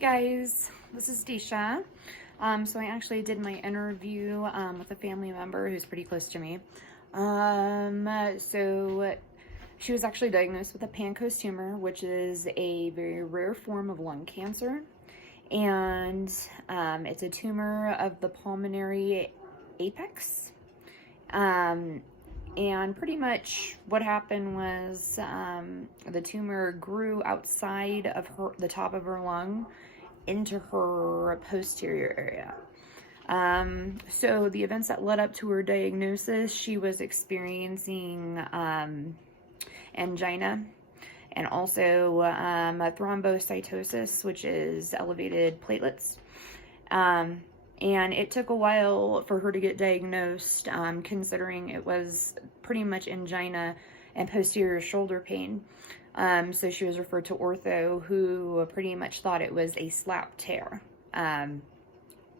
guys, this is Deisha. So I actually did my interview with a family member who's pretty close to me. So she was actually diagnosed with a Pancoast tumor, which is a very rare form of lung cancer. And it's a tumor of the pulmonary apex. And pretty much what happened was the tumor grew outside of the top of her lung into her posterior area. So the events that led up to her diagnosis, she was experiencing angina and also thrombocytosis, which is elevated platelets. And it took a while for her to get diagnosed, considering it was pretty much angina and posterior shoulder pain. So she was referred to ortho, who pretty much thought it was a slap tear,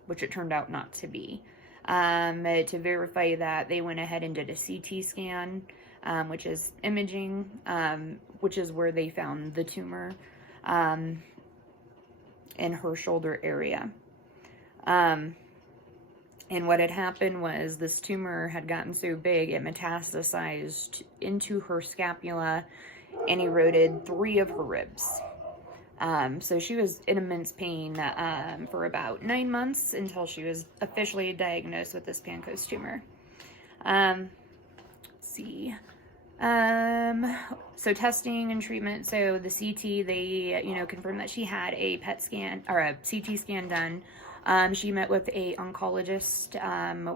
which it turned out not to be. To verify that, they went ahead and did a CT scan, which is imaging, which is where they found the tumor in her shoulder area. And what had happened was this tumor had gotten so big it metastasized into her scapula and eroded 3 of her ribs. So she was in immense pain for about 9 months until she was officially diagnosed with this Pancoast tumor. Let's see. So testing and treatment. So the CT, they, confirmed that she had a PET scan or a CT scan done. She met with a oncologist,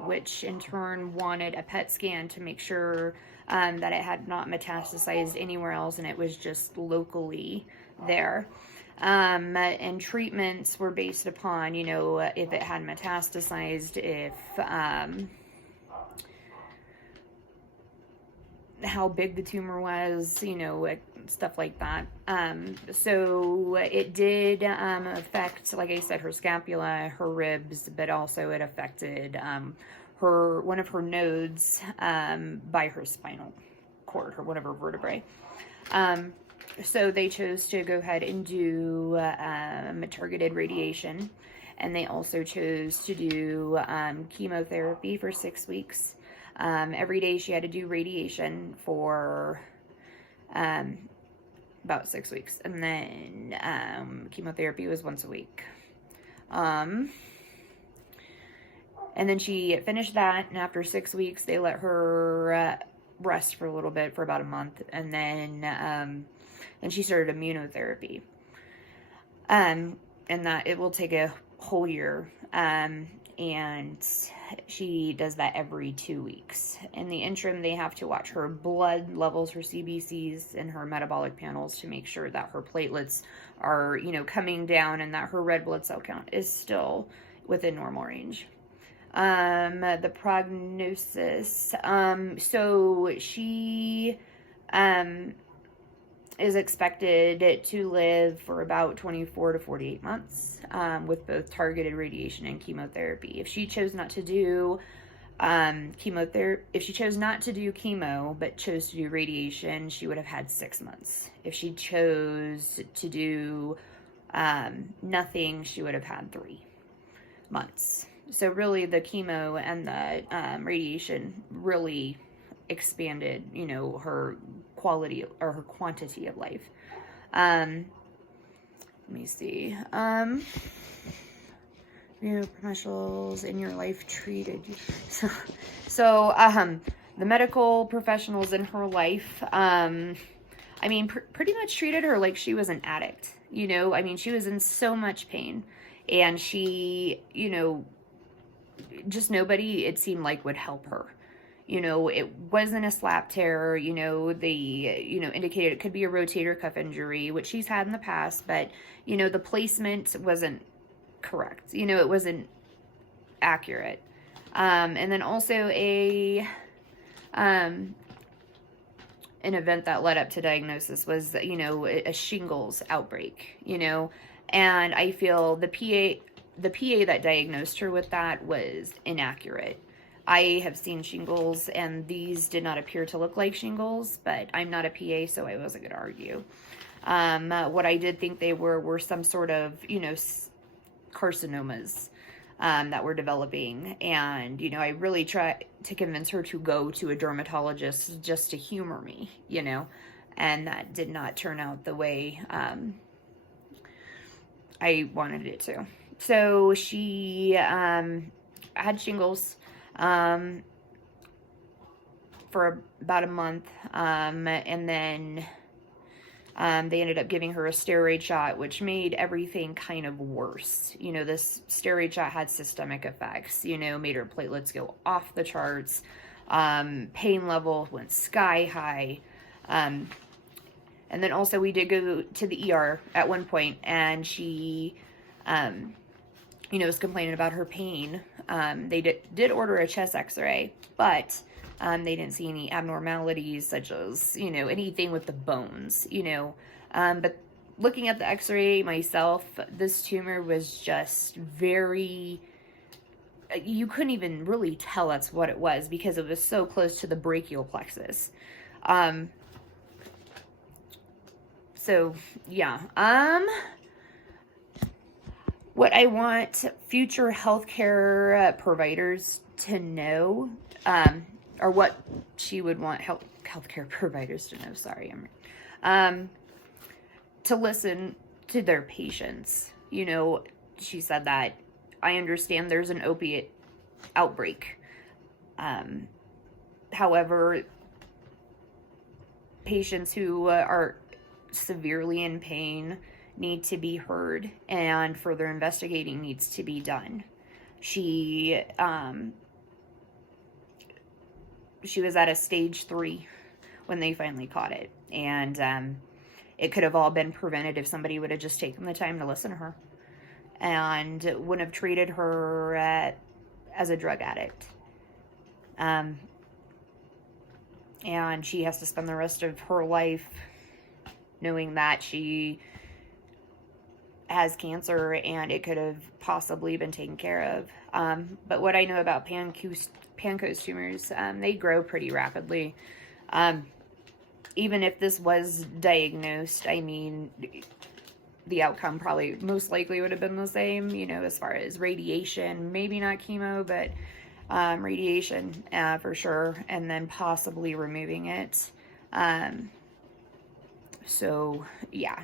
which in turn wanted a PET scan to make sure that it had not metastasized anywhere else and it was just locally there. And treatments were based upon, if it had metastasized, if how big the tumor was, stuff like that. So it did affect, like I said, her scapula, her ribs, but also it affected one of her nodes by her spinal cord, or one of her vertebrae. So they chose to go ahead and do targeted radiation, and they also chose to do chemotherapy for 6 weeks. Every day she had to do radiation for about 6 weeks, and then chemotherapy was once a week. And then she finished that, and after 6 weeks they let her rest for a little bit, for about a month, and then she started immunotherapy. And that it will take a whole year. And she does that every 2 weeks. In the interim, they have to watch her blood levels, her CBCs, and her metabolic panels to make sure that her platelets are, coming down and that her red blood cell count is still within normal range. The prognosis. So she is expected to live for about 24 to 48 months with both targeted radiation and chemotherapy. If she chose not to do if she chose not to do chemo but chose to do radiation, she would have had 6 months. If she chose to do nothing, she would have had 3 months. So really the chemo and the radiation really expanded, her quality or her quantity of life. Let me see. Professionals in your life treated you. So the medical professionals in her life, pretty much treated her like she was an addict. She was in so much pain, and she, just nobody, it seemed like, would help her. It wasn't a slap tear. They, indicated it could be a rotator cuff injury, which she's had in the past, but, the placement wasn't correct. It wasn't accurate. And then also an event that led up to diagnosis was, a shingles outbreak, and I feel the PA that diagnosed her with that was inaccurate. I have seen shingles, and these did not appear to look like shingles, but I'm not a PA, so I wasn't going to argue. What I did think they were some sort of, carcinomas that were developing. And, I really tried to convince her to go to a dermatologist just to humor me, and that did not turn out the way I wanted it to. So she had shingles for about a month, and then they ended up giving her a steroid shot, which made everything kind of worse. This steroid shot had systemic effects, made her platelets go off the charts. Pain level went sky high. And then also we did go to the ER at one point, and she, was complaining about her pain. They did order a chest x-ray, but they didn't see any abnormalities such as, anything with the bones, but looking at the x-ray myself, this tumor was just very, you couldn't even really tell that's what it was because it was so close to the brachial plexus. So yeah, what I want future healthcare providers to know, or what she would want healthcare providers to know, sorry, to listen to their patients. She said that, I understand there's an opiate outbreak. However, patients who are severely in pain need to be heard, and further investigating needs to be done. She was at a stage 3 when they finally caught it, and it could have all been prevented if somebody would have just taken the time to listen to her and wouldn't have treated her as a drug addict. And she has to spend the rest of her life knowing that she has cancer and it could have possibly been taken care of. But what I know about Pancoast tumors, they grow pretty rapidly. Even if this was diagnosed, the outcome probably most likely would have been the same, as far as radiation, maybe not chemo, but radiation for sure, and then possibly removing it. So yeah,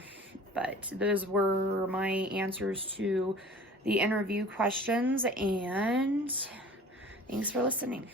but those were my answers to the interview questions, and thanks for listening.